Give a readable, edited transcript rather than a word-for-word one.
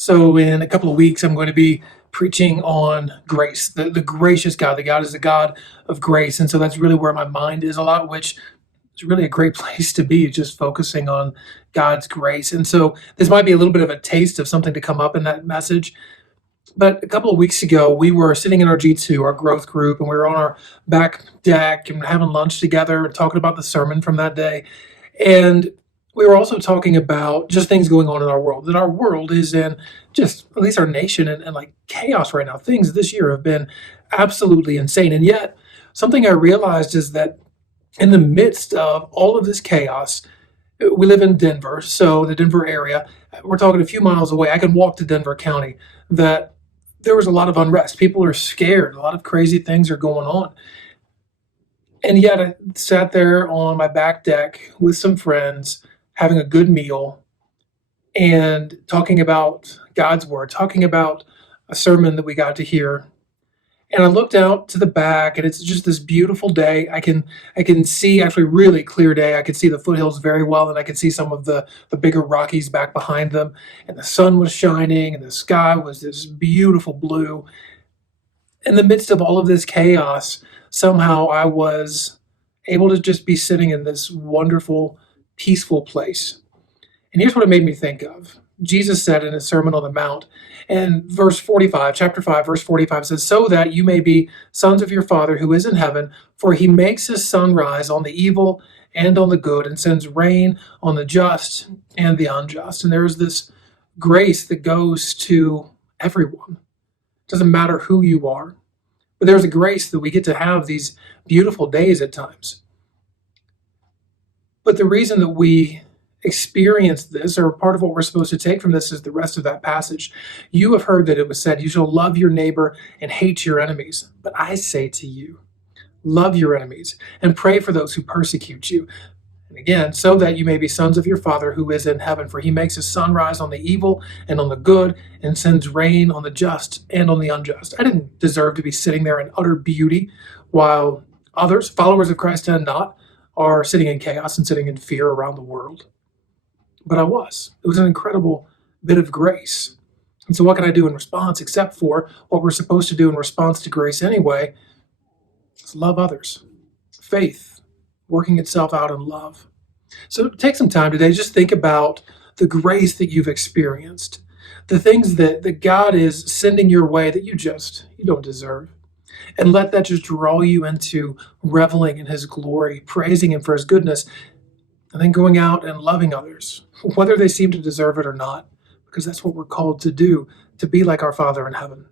So, in a couple of weeks, I'm going to be preaching on grace, the gracious God. The God is the God of grace. And so that's really where my mind is a lot, which is really a great place to be, just focusing on God's grace. And so this might be a little bit of a taste of something to come up in that message. But a couple of weeks ago, we were sitting in our G2, our growth group, and we were on our back deck and having lunch together and talking about the sermon from that day. And we were also talking about just things going on in our world, that our world is in just, at least our nation, and like chaos right now. Things this year have been absolutely insane. And yet, something I realized is that in the midst of all of this chaos, we live in Denver, so the Denver area, we're talking a few miles away. I can walk to Denver County, that there was a lot of unrest. People are scared. A lot of crazy things are going on. And yet I sat there on my back deck with some friends, having a good meal and talking about God's word, talking about a sermon that we got to hear. And I looked out to the back, and it's just this beautiful day. I can see, actually really clear day. I could see the foothills very well, and I could see some of the bigger Rockies back behind them. And the sun was shining, and the sky was this beautiful blue. In the midst of all of this chaos, somehow I was able to just be sitting in this wonderful, peaceful place. And here's what it made me think of. Jesus said in his Sermon on the Mount, and verse 45, chapter 5, verse 45 says, "So that you may be sons of your Father who is in heaven, for he makes his sun rise on the evil and on the good, and sends rain on the just and the unjust." And there is this grace that goes to everyone. It doesn't matter who you are, but there's a grace that we get to have these beautiful days at times. But the reason that we experience this, or part of what we're supposed to take from this, is the rest of that passage. "You have heard that it was said, you shall love your neighbor and hate your enemies. But I say to you, love your enemies and pray for those who persecute you. And again, so that you may be sons of your Father who is in heaven. For he makes his sun rise on the evil and on the good, and sends rain on the just and on the unjust." I didn't deserve to be sitting there in utter beauty while others, followers of Christ and not, are sitting in chaos and sitting in fear around the world. But I was. It was an incredible bit of grace. And so what can I do in response, except for what we're supposed to do in response to grace anyway? It's love others. Faith, working itself out in love. So take some time today, just think about the grace that you've experienced, the things that God is sending your way that you don't deserve. And let that just draw you into reveling in his glory, praising him for his goodness, and then going out and loving others, whether they seem to deserve it or not, because that's what we're called to do, to be like our Father in heaven.